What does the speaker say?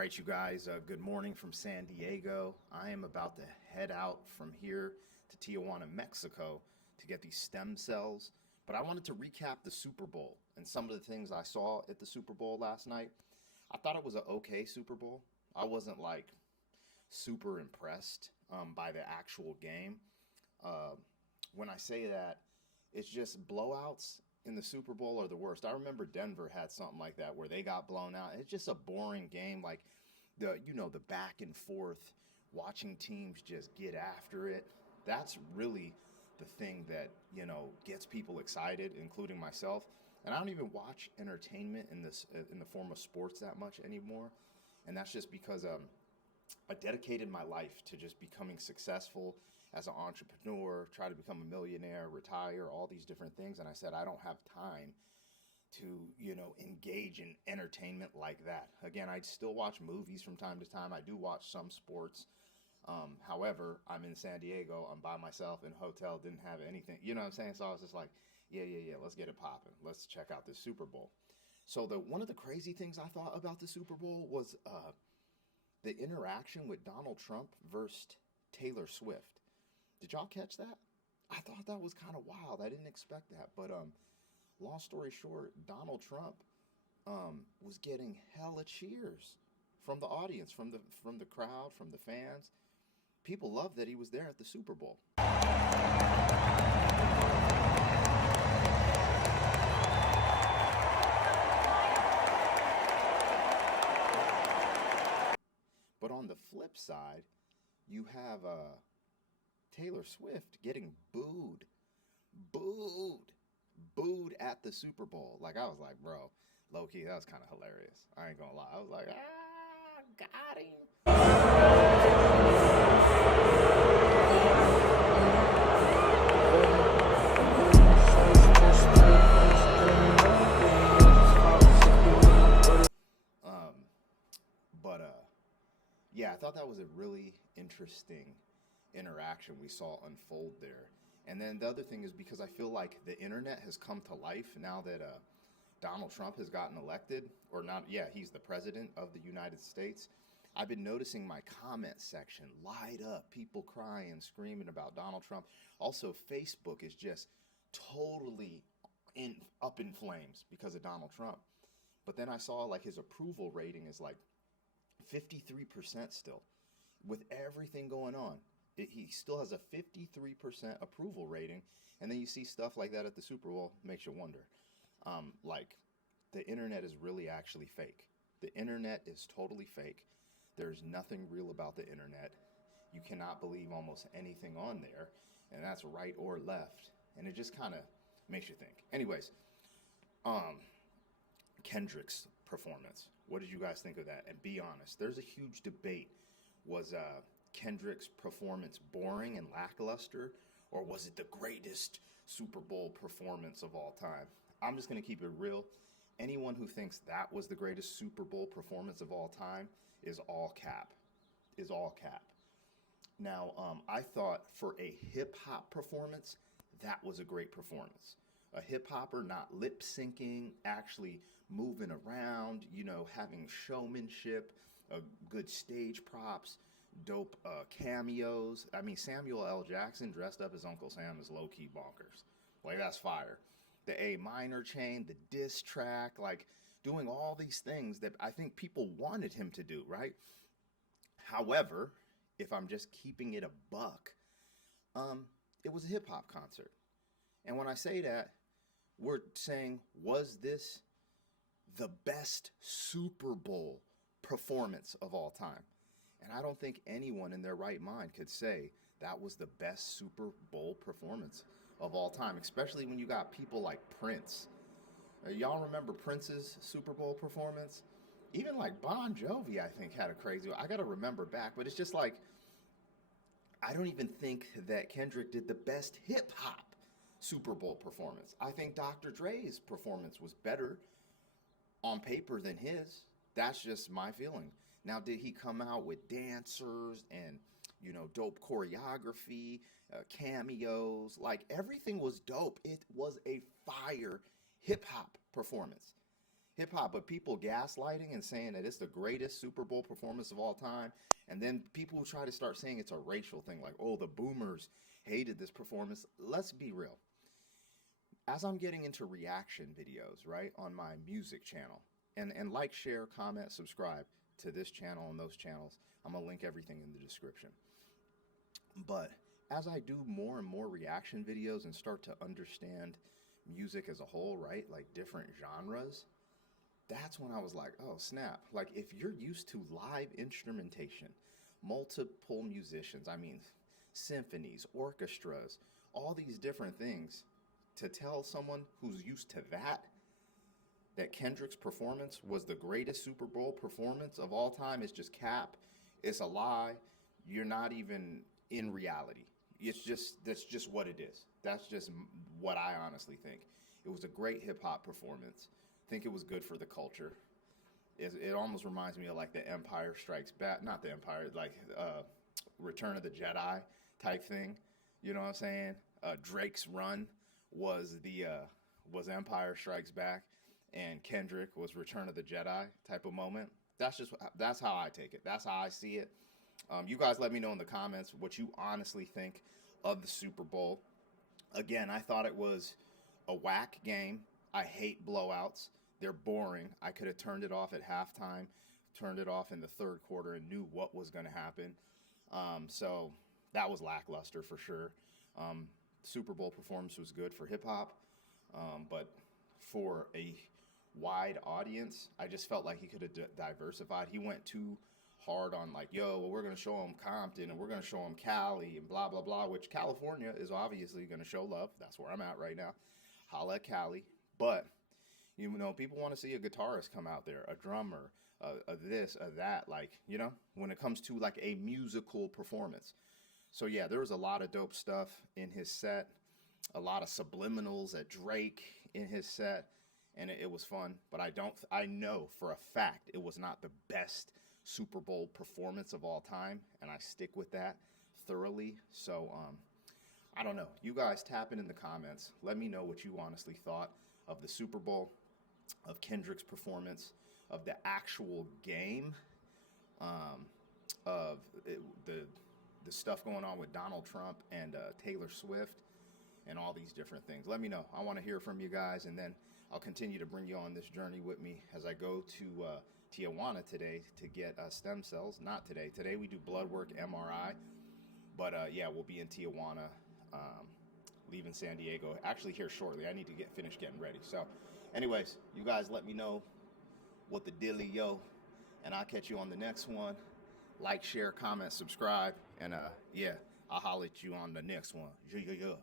All right, you guys, good morning from San Diego. I am about to head out from here to Tijuana, Mexico to get these stem cells. But I wanted to recap the Super Bowl and some of the things I saw at the Super Bowl last night. I thought it was an okay Super Bowl. I wasn't like super impressed by the actual game. Uh, when I say that, it's just blowouts in the Super Bowl are the worst. I remember Denver had something like that where they got blown out. It's just a boring game, like the back and forth, watching teams just get after it. That's really the thing that gets people excited, including myself. And I don't even watch entertainment in the form of sports that much anymore. And that's just because I dedicated my life to just becoming successful as an entrepreneur, try to become a millionaire, retire, all these different things. And I said, I don't have time to, engage in entertainment like that. Again, I still watch movies from time to time. I do watch some sports. However, I'm in San Diego. I'm by myself in a hotel, didn't have anything. You know what I'm saying? So I was just like, yeah, let's get it popping. Let's check out this Super Bowl. So one of the crazy things I thought about the Super Bowl was the interaction with Donald Trump versus Taylor Swift. Did y'all catch that? I thought that was kind of wild. I didn't expect that. But long story short, Donald Trump was getting hella cheers from the audience, from the crowd, from the fans. People loved that he was there at the Super Bowl. But on the flip side, you have Taylor Swift getting booed at the Super Bowl. Like, I was like, bro, low-key, that was kind of hilarious. I ain't gonna lie. I was like, got him. Yeah, I thought that was a really interesting interaction we saw unfold there. And then the other thing is because I feel like the internet has come to life now that Donald Trump has gotten elected, or not, yeah, he's the president of the United States. I've been noticing my comment section light up, people crying, screaming about Donald Trump. Also, Facebook is just totally up in flames because of Donald Trump. But then I saw like his approval rating is like 53% still. With everything going on, he still has a 53% approval rating. And then you see stuff like that at the Super Bowl, makes you wonder. Like, the internet is really actually fake. The internet is totally fake. There's nothing real about the internet. You cannot believe almost anything on there, and that's right or left. And it just kind of makes you think. Anyways, Kendrick's performance. What did you guys think of that? And be honest, there's a huge debate. Was Kendrick's performance boring and lackluster, or was it the greatest Super Bowl performance of all time? I'm just going to keep it real. Anyone who thinks that was the greatest Super Bowl performance of all time is all cap. Now, I thought for a hip-hop performance, that was a great performance. A hip-hopper not lip-syncing, actually moving around, having showmanship, good stage props, dope cameos. I mean, Samuel L. Jackson dressed up as Uncle Sam is low-key bonkers. Like, that's fire. The A minor chain, the diss track, like doing all these things that I think people wanted him to do, right? However, if I'm just keeping it a buck, it was a hip-hop concert. And when I say that, we're saying, was this the best Super Bowl performance of all time? And I don't think anyone in their right mind could say that was the best Super Bowl performance of all time, especially when you got people like Prince. Y'all remember Prince's Super Bowl performance? Even like Bon Jovi, I think, had a crazy one. I got to remember back, but it's just like, I don't even think that Kendrick did the best hip-hop Super Bowl performance. I think Dr. Dre's performance was better on paper than his. That's just my feeling. Now, did he come out with dancers and, dope choreography, cameos? Like, everything was dope. It was a fire hip-hop performance. hip hop, but people gaslighting and saying that it's the greatest Super Bowl performance of all time. And then people who try to start saying it's a racial thing, like, oh, the boomers hated this performance. Let's be real. As I'm getting into reaction videos, right, on my music channel, and like, share, comment, subscribe to this channel and those channels. I'm going to link everything in the description. But as I do more and more reaction videos and start to understand music as a whole, right, like different genres, that's when I was like, oh, snap. Like, if you're used to live instrumentation, multiple musicians, I mean, symphonies, orchestras, all these different things, to tell someone who's used to that Kendrick's performance was the greatest Super Bowl performance of all time is just cap. It's a lie. You're not even in reality. That's just what it is. That's just what I honestly think. It was a great hip hop performance. I think it was good for the culture. It almost reminds me of like the Empire Strikes Back, not the Empire, like Return of the Jedi type thing. You know what I'm saying? Drake's run was Empire Strikes Back, and Kendrick was Return of the Jedi type of moment. That's how I take it. That's how I see it. You guys let me know in the comments what you honestly think of the Super Bowl. Again, I thought it was a whack game. I hate blowouts. They're boring. I could have turned it off at halftime, turned it off in the third quarter, and knew what was going to happen. So that was lackluster for sure. Super Bowl performance was good for hip hop, but for a wide audience, I just felt like he could have diversified. He went too hard on like, yo, well, we're going to show him Compton and we're going to show him Cali and blah, blah, blah, which California is obviously going to show love. That's where I'm at right now. Holla at Cali. But, you know, people want to see a guitarist come out there, a drummer, a this, a that, like, you know, when it comes to like a musical performance. So yeah, there was a lot of dope stuff in his set, a lot of subliminals at Drake in his set, and it was fun. But I know for a fact it was not the best Super Bowl performance of all time, and I stick with that thoroughly. So I don't know. You guys tap in the comments. Let me know what you honestly thought of the Super Bowl, of Kendrick's performance, of the actual game, of the stuff going on with Donald Trump and Taylor Swift and all these different things. Let me know. I want to hear from you guys, and then I'll continue to bring you on this journey with me as I go to Tijuana today to get stem cells. Not today. Today we do blood work, MRI. But yeah, we'll be in Tijuana, leaving San Diego. Actually here shortly. I need to finish getting ready. So anyways, you guys let me know what the dilly, yo. And I'll catch you on the next one. Like, share, comment, subscribe. And yeah, I'll holler at you on the next one. Yeah.